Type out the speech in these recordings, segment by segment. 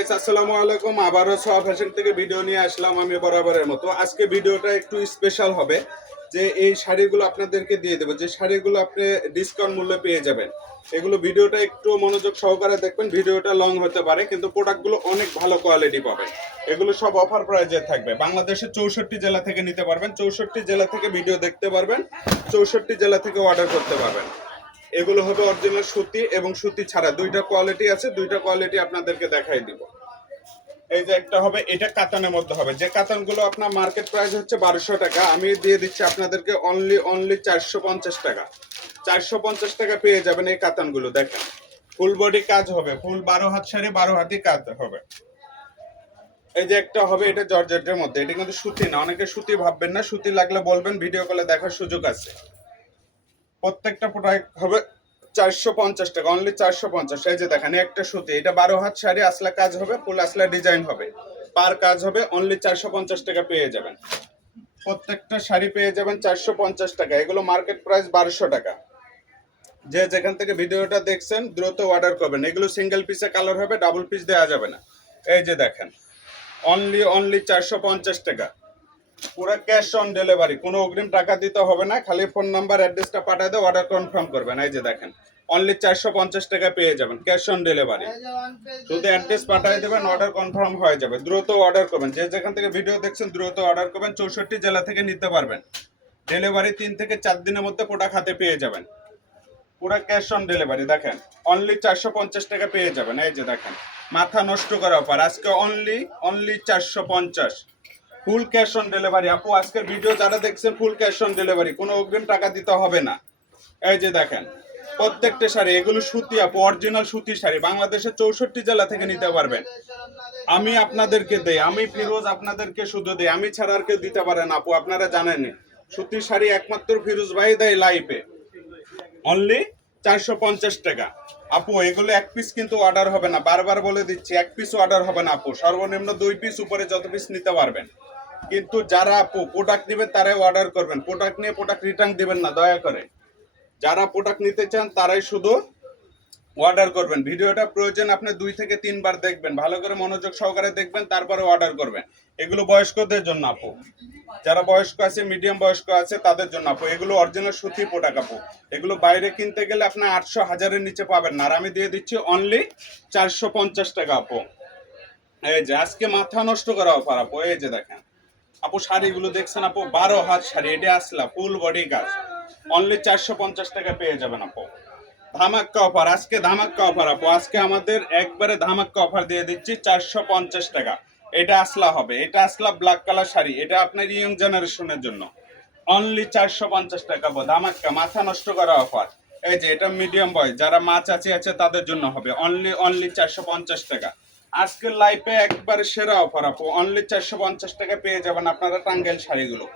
Guys আসসালামু আলাইকুম। আবারও সোয়া ফ্যাশন থেকে ভিডিও নিয়ে আসলাম আমি বরাবরের মতো। আজকে ভিডিওটা একটু স্পেশাল হবে, যে এই শাড়িগুলো আপনাদেরকে দিয়ে দেবো, যে শাড়িগুলো আপনি ডিসকাউন্ট মূল্যে পেয়ে যাবেন। এগুলো ভিডিওটা একটু মনোযোগ সহকারে দেখবেন, ভিডিওটা লং হতে পারে কিন্তু প্রোডাক্টগুলো অনেক ভালো কোয়ালিটি পাবেন। এগুলো সব অফার প্রাইজে থাকবে। বাংলাদেশের 64 জেলা থেকে নিতে পারবেন, 64 জেলা থেকে ভিডিও দেখতে পারবেন, 64 জেলা থেকে অর্ডার করতে পারবেন। এগুলো হবে অরিজিনাল সুতি এবং সুতি ছাড়া, দুইটা কোয়ালিটি আছে, দুইটা কোয়ালিটি আপনাদেরকে দেখাই দিব। এই যে একটা হবে, এটা কাতানের মধ্যে হবে, যে কাতানগুলো আপনার মার্কেট প্রাইস হচ্ছে 1200 টাকা, আমি দিয়ে দিচ্ছি আপনাদেরকে অনলি 450 টাকা। 450 টাকা পেয়ে যাবেন এই কাতানগুলো। দেখেন ফুল বডি কাজ হবে, ফুল 12 হাত শাড়ি 12 হাতই কাজ হবে। এই যে একটা হবে, এটা জর্জেটের মধ্যে, এটা কিন্তু সুতি না, অনেকে সুতি ভাববেন না, সুতি লাগলে বলবেন, ভিডিও কলে দেখার সুযোগ আছে। প্রত্যেকটা প্রোডাক্ট হবে 450 টাকা, অনলি 450। এই যে দেখেন একটা সুতি, এটা 12 হাত শাড়ি, আসলা কাজ হবে, ফুল আসলা ডিজাইন হবে, পার কাজ হবে, অনলি 450 টাকা পেয়ে যাবেন। প্রত্যেকটা শাড়ি পেয়ে যাবেন 450 টাকা। এগুলো মার্কেট প্রাইস 1200 টাকা। যে যেখান থেকে ভিডিওটা দেখছেন দ্রুত অর্ডার করবেন। এগুলো সিঙ্গেল পিসে কালার হবে, ডাবল পিস দেওয়া যাবে না। এই যে দেখেন অনলি 450 টাকা, পুরো ক্যাশ অন ডেলিভারি, কোনো অগ্রিম টাকা দিতে হবে না, খালি ফোন নাম্বার অ্যাড্রেসটা পাঠিয়ে দিয়ে অর্ডার কনফার্ম করবেন। এই যে দেখেন অনলি 450 টাকা পেয়ে যাবেন, ক্যাশ অন ডেলিভারি। শুধু অ্যাড্রেস পাঠিয়ে দেবেন, অর্ডার কনফার্ম হয়ে যাবে। দ্রুত অর্ডার করবেন, যে যেখান থেকে ভিডিও দেখছেন দ্রুত অর্ডার করবেন। 64 জেলা থেকে নিতে পারবেন, ডেলিভারি 3 থেকে 4 দিনের মধ্যে প্রোডাক্ট হাতে পেয়ে যাবেন, পুরো ক্যাশ অন ডেলিভারি। দেখেন অনলি 450 টাকা পেয়ে যাবেন। এই যে দেখেন মাথা নষ্ট করা অফার, আজকে only 450, full cash on delivery. আপু আজকের ভিডিও যারা দেখছেন ফুল ক্যাশ অন ডেলিভারি, কোনো অগ্রিম টাকা দিতে হবে না। এই যে দেখেন প্রত্যেকটা শাড়ি, এগুলো সুতি আপু, অরিজিনাল সুতি শাড়ি, বাংলাদেশের 64 জেলা থেকে নিতে পারবেন। আমি আপনাদেরকে দেই, আমি ফিরোজ আপনাদেরকে শুধু দেই, আমি ছাড়া আর কেউ দিতে পারে না আপু, আপনারা জানেন। সুতি শাড়ি একমাত্র ফিরোজ ভাই দেয় লাইভে, অনলি 450 টাকা। আপু এগুলো এক পিস কিন্তু অর্ডার হবে না, বারবার বলে দিচ্ছি, এক পিস অর্ডার হবে না আপু, সর্বনিম্ন 2 পিস, উপরে যত পিস নিতে পারবেন। কিন্তু যারা আপু প্রোডাক্ট নেবেন তারাই অর্ডার করবেন, প্রোডাক্ট নিয়ে প্রোডাক্ট রিটার্ন দিবেন না দয়া করে। যারা প্রোডাক্ট নিতে চান তারাই শুধু অর্ডার করবেন। ভিডিওটা প্রয়োজন আপনি 2 থেকে 3 বার দেখবেন, ভালো করে মনোযোগ সহকারে দেখবেন, তারপরে অর্ডার করবেন। এগুলো বয়স্কদের জন্য আপু, যারা বয়স্ক আছে, মিডিয়াম বয়স্ক আছে, তাদের জন্য আপু। এগুলো অরিজিনাল সুতি প্রোডাক্ট আপু, এগুলো বাইরে কিনতে গেলে আপনার 800 1000-এর নিচে পাবেন না, আর আমি দিয়ে দিচ্ছি অনলি 450 টাকা আপু। এই যে আজকে মাথা নষ্ট করা অফার আপু। এই যে দেখেন আপু শাড়িগুলো দেখছেন আপু, 12 হাত শাড়ি, এটা আসলা ফুল বডি কাজ, অনলি 450 টাকা পেয়ে যাবেন আপু। ধামাক্কা অফার, আজকে ধামাক্কা অফার আপু, আজকে আমাদের একবারে ধামাক্কা অফার দিয়ে দিচ্ছি 450 টাকা। এটা আসলা হবে, এটা আসলা ব্ল্যাক কালার শাড়ি, এটা আপনার ইয়ং জেনারেশনের জন্য, অনলি 450 টাকা আপু, ধামাক্কা মাথা নষ্ট করা অফার। এই যে এটা মিডিয়াম বয়, যারা মা চাচি আছে তাদের জন্য হবে, অনলি 450 টাকা। আজকের লাইফে একবারে সেরা অফার আপু, অনলি 450 টাকা পেয়ে যাবেন আপনারা টাঙ্গাইল শাড়িগুলো।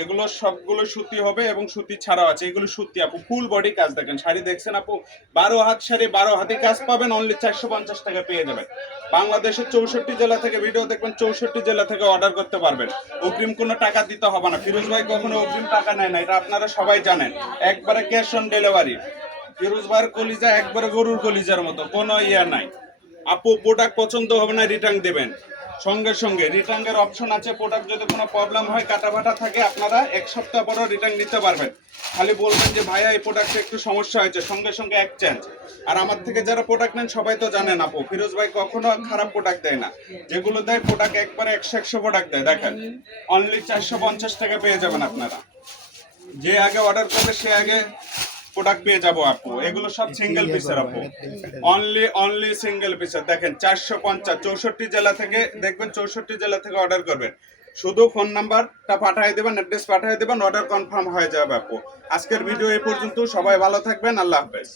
এগুলো সবগুলো সুতি হবে এবং সুতি ছাড়াও আছে, এগুলো সুতি আপু, ফুল বডি কাজ। দেখেন শাড়ি দেখছেন আপু, 12 হাত শাড়ি 12 হাতে কাজ পাবেন, অনলি 450 টাকা পেয়ে যাবেন। বাংলাদেশের 64 জেলা থেকে ভিডিও দেখবেন, 64 জেলা থেকে অর্ডার করতে পারবেন, অগ্রিম কোনো টাকা দিতে হবে না। ফিরোজ ভাই কখনো অগ্রিম টাকা নেয় না, এটা আপনারা সবাই জানেন, একবারে ক্যাশ অন ডেলিভারি। ফিরোজ ভাইয়ের কলিজা একবারে গরুর কলিজার মতো, কোনো ইয়া নাই আপু। প্রোডাক্ট পছন্দ হবে না রিটার্ন দেবেন, সঙ্গে সঙ্গে রিটার্নের অপশন আছে। প্রোডাক্ট যদি কোনো প্রবলেম হয়, কাটা ফাটা থাকে, আপনারা 1 সপ্তাহ পরেও রিটার্ন নিতে পারবেন। খালি বলবেন যে ভাইয়া এই প্রোডাক্টে একটু সমস্যা হয়েছে, সঙ্গে সঙ্গে এক্সচেঞ্জ। আর আমার থেকে যারা প্রোডাক্ট নেন সবাই তো জানেন আপু, ফিরোজ ভাই কখনো খারাপ প্রোডাক্ট দেয় না, যেগুলো দেয় প্রোডাক্ট একবারে 100 প্রোডাক্ট দেয়। দেখেন অনলি 450 টাকা পেয়ে যাবেন আপনারা, যে আগে অর্ডার করবে সে আগে প্রোডাক্ট পেয়ে যাবো আপু। এগুলো সব সিঙ্গেল পিসের আপু, অনলি সিঙ্গেল পিসের। দেখেন 450, 64 জেলা থেকে দেখবেন, 64 জেলা থেকে অর্ডার করবেন, শুধু ফোন নাম্বারটা পাঠিয়ে দেবেন, অ্যাড্রেস পাঠিয়ে দেবেন, অর্ডার কনফার্ম হয়ে যাবে আপু। আজকের ভিডিও এই পর্যন্ত, সবাই ভালো থাকবেন, আল্লাহ হাফেজ।